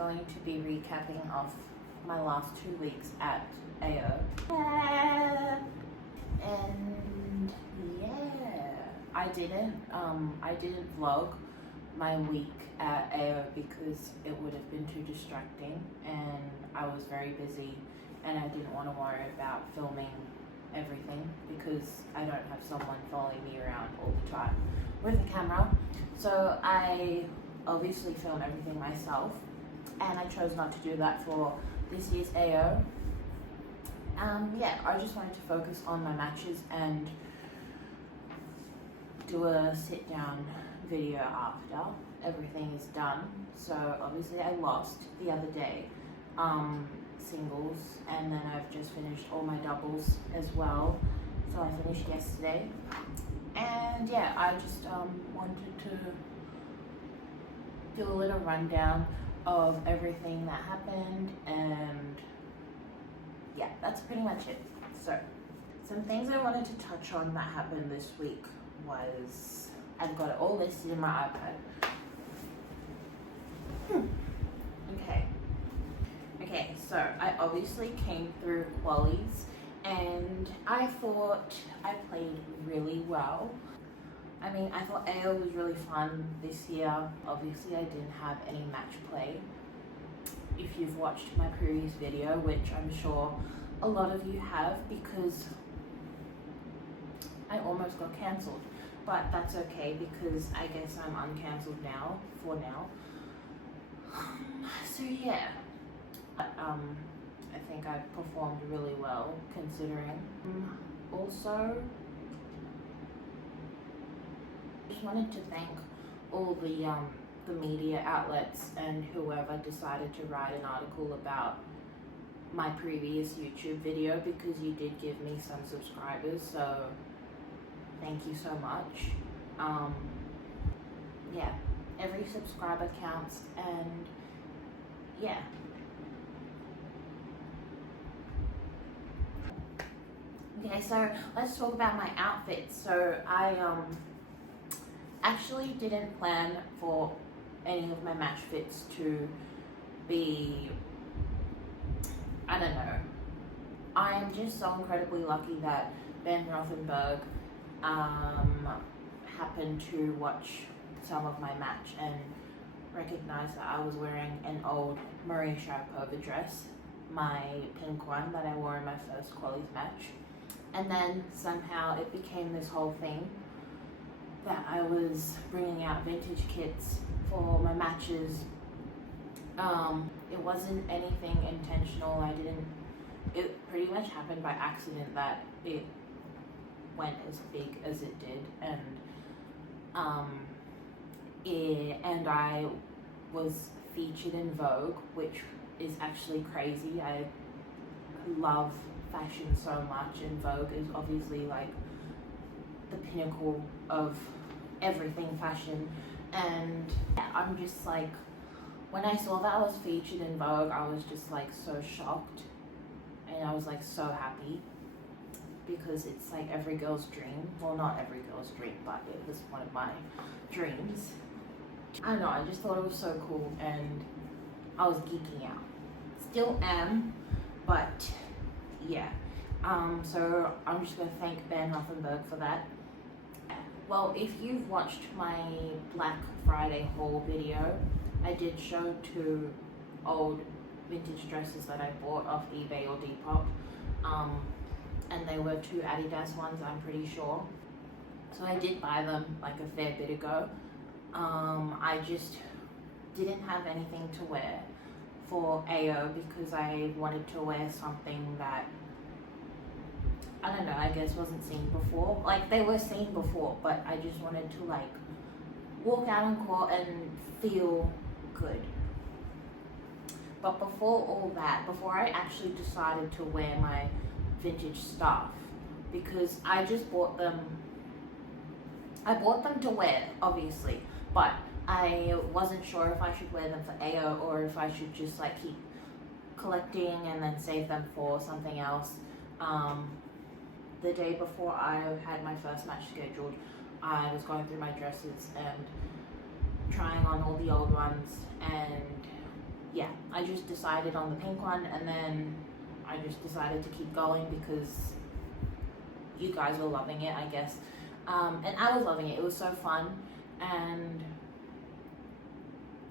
going to be recapping off my last 2 weeks at AO. And yeah, I didn't vlog my week at AO because it would have been too distracting, and I was very busy and I didn't want to worry about filming everything because I don't have someone following me around all the time with a camera. So I obviously film everything myself, and I chose not to do that for this year's AO. Yeah, I just wanted to focus on my matches and do a sit down video after everything is done. So obviously I lost the other day, singles, and then I've just finished all my doubles as well. So I finished yesterday, and yeah, I just wanted to do a little rundown of everything that happened, and yeah, that's pretty much it. So some things I wanted to touch on that happened this week was, I've got it all listed in my iPad. Okay, so I obviously came through qualies and I thought I played really well. I mean, I thought AO was really fun this year. Obviously I didn't have any match play. If you've watched my previous video, which I'm sure a lot of you have, because I almost got cancelled, but that's okay because I guess I'm uncancelled now, for now. So yeah, I think I performed really well considering. Also, just wanted to thank all the media outlets and whoever decided to write an article about my previous YouTube video, because you did give me some subscribers, so thank you so much. Yeah, every subscriber counts, and yeah. Okay, so let's talk about my outfits. So I actually didn't plan for any of my match fits to be, I don't know. I am just so incredibly lucky that Ben Rothenberg happened to watch some of my match and recognized that I was wearing an old Maria Sharapova dress, my pink one that I wore in my first qualies match. And then somehow it became this whole thing that I was bringing out vintage kits for my matches. It wasn't anything intentional. It pretty much happened by accident that it went as big as it did, and I was featured in Vogue, which is actually crazy. I love fashion so much, and Vogue is obviously like the pinnacle of everything fashion. And I'm just like, when I saw that I was featured in Vogue, I was just like so shocked, and I was like so happy, because it's like every girl's dream. Well, not every girl's dream, but it was one of my dreams. I don't know, I just thought it was so cool, and I was geeking out. Still am, but yeah. So I'm just gonna thank Ben Rothenberg for that. Well, if you've watched my Black Friday haul video, I did show 2 old vintage dresses that I bought off eBay or Depop. And they were 2 Adidas ones, I'm pretty sure. So I did buy them like a fair bit ago. I just didn't have anything to wear for AO because I wanted to wear something that, I don't know, I guess wasn't seen before. Like, they were seen before, but I just wanted to like walk out on court and feel good. But before all that, before I actually decided to wear my vintage stuff, because I just bought them to wear, obviously, but I wasn't sure if I should wear them for AO or if I should just like keep collecting and then save them for something else. The day before I had my first match scheduled, I was going through my dresses and trying on all the old ones, and yeah, I just decided on the pink one, and then I just decided to keep going because you guys were loving it, I guess. And I was loving it. It was so fun, and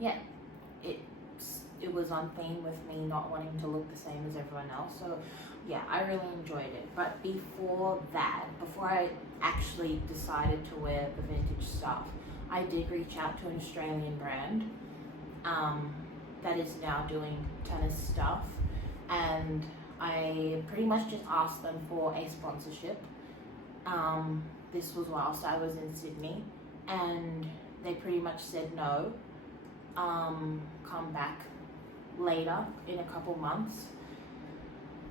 yeah, it was on theme with me not wanting to look the same as everyone else. So yeah, I really enjoyed it. But before I actually decided to wear the vintage stuff, I did reach out to an Australian brand that is now doing tennis stuff, and I pretty much just asked them for a sponsorship. This was whilst I was in Sydney, and they pretty much said no. Come back later in a couple months.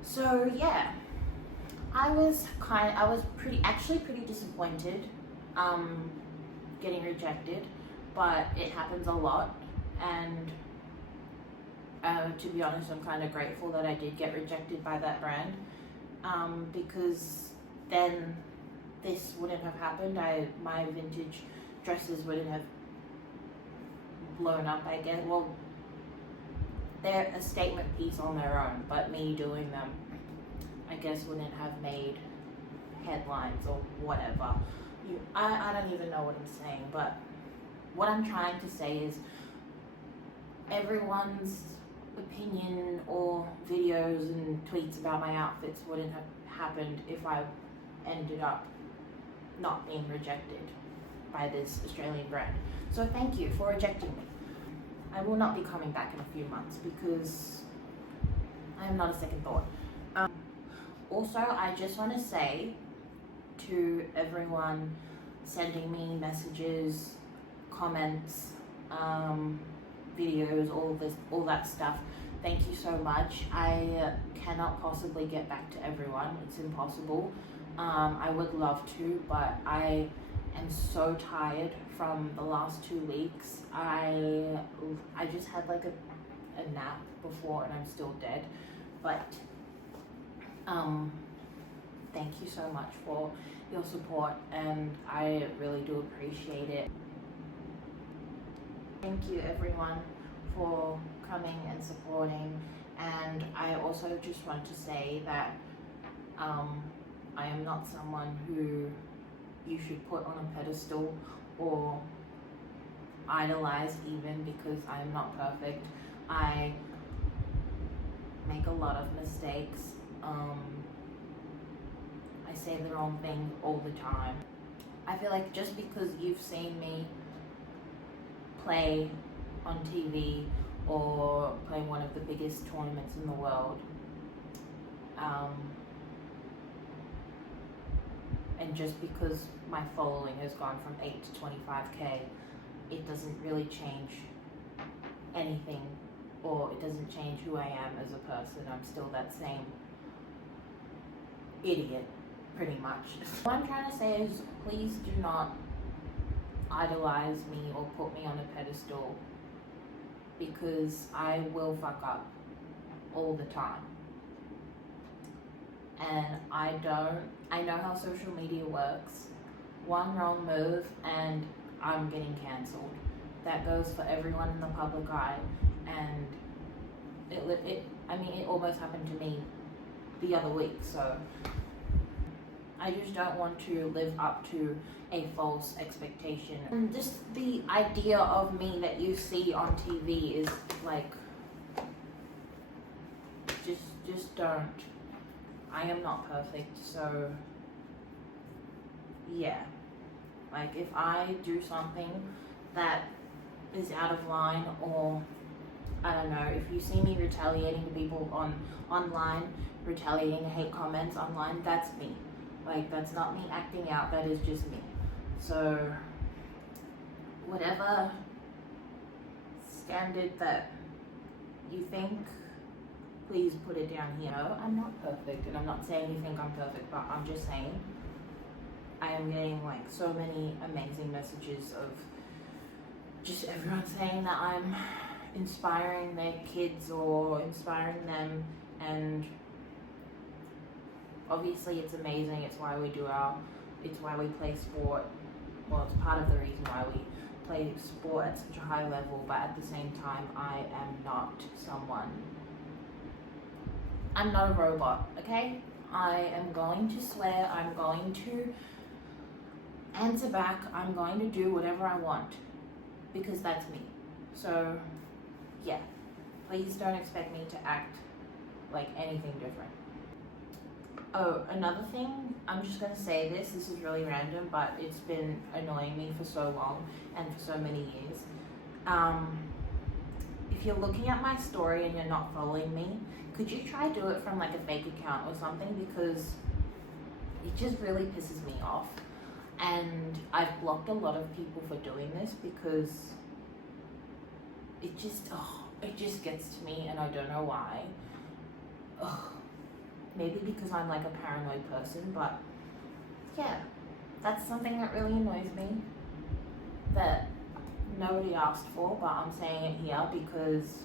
So yeah, I was pretty disappointed getting rejected, but it happens a lot, and to be honest, I'm kind of grateful that I did get rejected by that brand, because then this wouldn't have happened. My vintage dresses wouldn't have blown up, I guess. Well, they're a statement piece on their own, but me doing them, I guess, wouldn't have made headlines or whatever. I don't even know what I'm saying, but what I'm trying to say is everyone's opinion or videos and tweets about my outfits wouldn't have happened if I ended up not being rejected by this Australian brand. So thank you for rejecting me. I will not be coming back in a few months because I am not a second thought. Also, I just want to say to everyone sending me messages, comments, videos, all that stuff, thank you so much. I cannot possibly get back to everyone. It's impossible. I would love to, but I am so tired from the last 2 weeks. I just had like a nap before, and I'm still dead. But thank you so much for your support, and I really do appreciate it. Thank you everyone for coming and supporting, and I also just want to say that I am not someone who you should put on a pedestal or idolize, even, because I am not perfect. I make a lot of mistakes. I say the wrong thing all the time. I feel like just because you've seen me play on TV or play one of the biggest tournaments in the world, and just because my following has gone from 8 to 25k, it doesn't really change anything, or it doesn't change who I am as a person. I'm still that same idiot, pretty much. What I'm trying to say is, please do not idolize me or put me on a pedestal, because I will fuck up all the time. And I know how social media works. One wrong move and I'm getting cancelled. That goes for everyone in the public eye, and it almost happened to me the other week. So I just don't want to live up to a false expectation. And just the idea of me that you see on TV is like, just don't. I am not perfect, so yeah. Like, if I do something that is out of line, or I don't know, if you see me retaliating to people online, retaliating hate comments online, that's me. Like, that's not me acting out, that is just me. So whatever standard that you think, please put it down here. No, I'm not perfect, and I'm not saying you think I'm perfect, but I'm just saying I am getting like so many amazing messages of just everyone saying that I'm inspiring their kids or inspiring them, and obviously it's amazing. It's why we play sport. Well, it's part of the reason why we play sport at such a high level, but at the same time, I am not someone. I'm not a robot, okay? I am going to swear, I'm going to answer back, I'm going to do whatever I want, because that's me. So, yeah, please don't expect me to act like anything different. Oh, another thing, I'm just gonna say this is really random, but it's been annoying me for so long and for so many years. If you're looking at my story and you're not following me, could you try do it from like a fake account or something, because it just really pisses me off. And I've blocked a lot of people for doing this because it just gets to me and I don't know why. Maybe because I'm like a paranoid person, but yeah, that's something that really annoys me that nobody asked for, but I'm saying it here because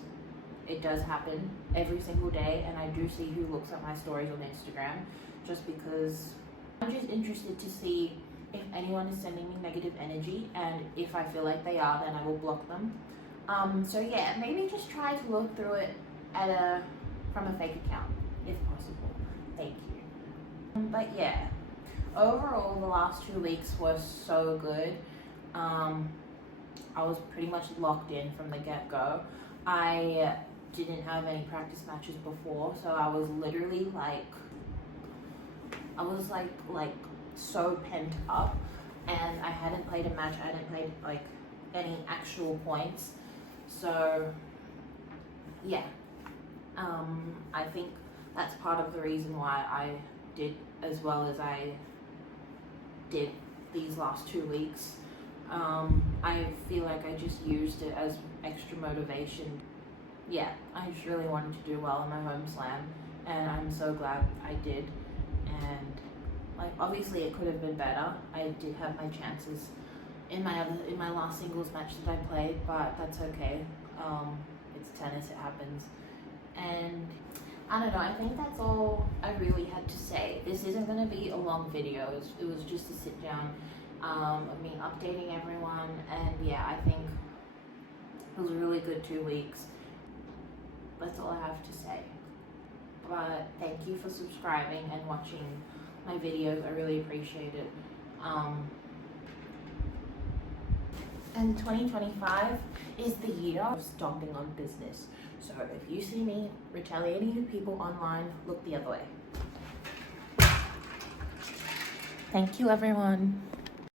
it does happen every single day, and I do see who looks at my stories on Instagram, just because I'm just interested to see if anyone is sending me negative energy, and if I feel like they are, then I will block them. So yeah, maybe just try to look through it from a fake account, if possible. Thank you. But yeah, overall the last 2 weeks were so good. I was pretty much locked in from the get-go. I didn't have any practice matches before, so I was literally like so pent up, and I hadn't played a match, I hadn't played like any actual points. So yeah, I think that's part of the reason why I did as well as I did these last 2 weeks. I feel like I just used it as extra motivation. Yeah, I just really wanted to do well in my home slam, and I'm so glad I did. And like, obviously it could have been better. I did have my chances in my last singles match that I played, but that's okay. It's tennis, it happens. And I don't know, I think that's all I really had to say. This isn't going to be a long video. It was just a sit down of me updating everyone, and yeah, I think it was a really good 2 weeks. That's all I have to say. But thank you for subscribing and watching my videos. I really appreciate it. And 2025 is the year of stomping on business. So if you see me retaliating to people online, look the other way. Thank you, everyone.